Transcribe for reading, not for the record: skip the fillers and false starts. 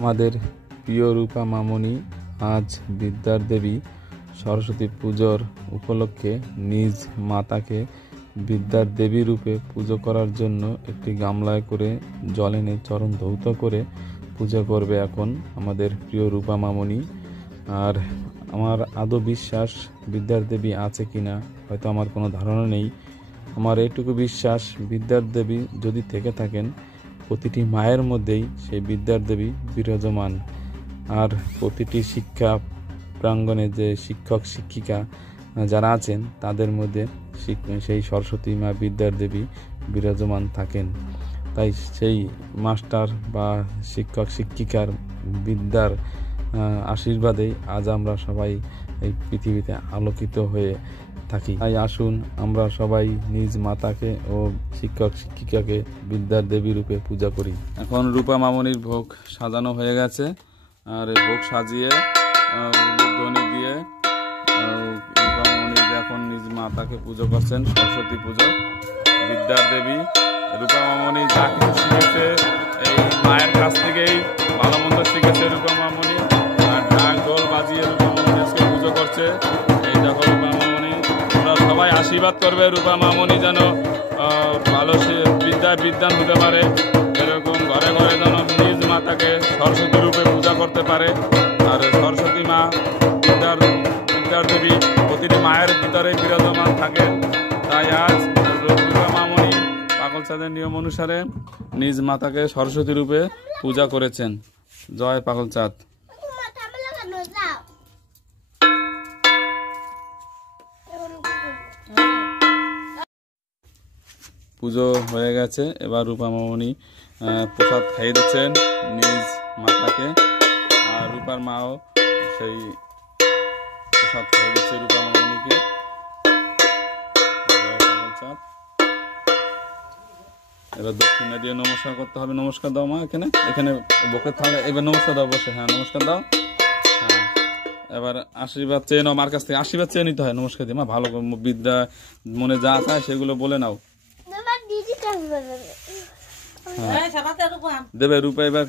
আমাদের প্রিয় রূপা মামনি আজ বিদ্যার দেবী সরস্বতী পুজোর উপলক্ষে নিজ মাতাকে বিদ্যার দেবী রূপে পুজো করার জন্য একটি গামলায় করে জল এনে চরণ ধৌত করে পূজা করবে এখন আমাদের প্রিয় রূপা মামনি। আর আমার আদৌ বিশ্বাস বিদ্যার দেবী আছে কিনা হয়তো আমার কোনো ধারণা নেই। আমার এইটুকু বিশ্বাস বিদ্যার দেবী যদি থেকে থাকেন প্রতিটি মায়ের মধ্যেই সেই বিদ্যার দেবী বিরাজমান। আর প্রতিটি শিক্ষা প্রাঙ্গণে যে শিক্ষক শিক্ষিকা যারা আছেন তাদের মধ্যে সেই সরস্বতী মা বিদ্যার দেবী বিরাজমান থাকেন। তাই সেই মাস্টার বা শিক্ষক শিক্ষিকার বিদ্যার আশীর্বাদেই আজ আমরা সবাই এই পৃথিবীতে আলোকিত হয়ে থাকি। তাই আসুন আমরা সবাই নিজ মাতাকে ও শিক্ষক শিক্ষিকাকে বিদ্যার দেবী রূপে পূজা করি। এখন রূপা মামনির ভোগ সাজানো হয়ে গেছে, আর এই ভোগ সাজিয়ে ধ্বনি দিয়ে রূপা মামনি এখন নিজ মাতাকে পুজো করছেন। সরস্বতী পুজো বিদ্যার দেবী রূপা মামনি যা কিছু শিখেছে এই মায়ের কাছ থেকেই ভালো মন্দ শিখেছে রূপা মামনি। আর ঢাক ঢোল বাজিয়ে রূপা মামনি আজকে পুজো করছে। এই দেখো রূপা মামনি, তোমরা সবাই আশীর্বাদ করবে রূপা মামনি যেন ভালো বিদ্যান হতে পারে, এরকম ঘরে ঘরে যেন নিজ মাতাকে সরস্বতী রূপে পূজা করতে পারে। আর সরস্বতী মা বিদ্যার দেবী প্রতিটি মায়ের ভিতরে বিরাজমান থাকেন। তাই আজ রূপা মামনি পাগলচাঁদের নিয়ম অনুসারে নিজ মাতাকে সরস্বতী রূপে পূজা করেছেন। জয় পাগলচাঁদ। পুজো হয়ে গেছে, এবার রূপা মামনি প্রসাদ খাইয়ে দিচ্ছেন নিজ মাতাকে। আর রূপার মাও সেই প্রসাদ খাইয়ে দিচ্ছে রূপা মামনিকে। এবার দক্ষিণা দিয়ে নমস্কার করতে হবে। নমস্কার দাও মা, এখানে এখানে বকে থাকলে এবার নমস্কার দাও বসে। হ্যাঁ নমস্কার দাও। হ্যাঁ এবার আশীর্বাদ চেয়ে নাও, মার কাছ থেকে আশীর্বাদ চেয়ে নিতে হয় নমস্কার দিয়ে। মা ভালো বিদ্যা মনে যা চায় সেগুলো বলে নাও। দেবে রূপা এবার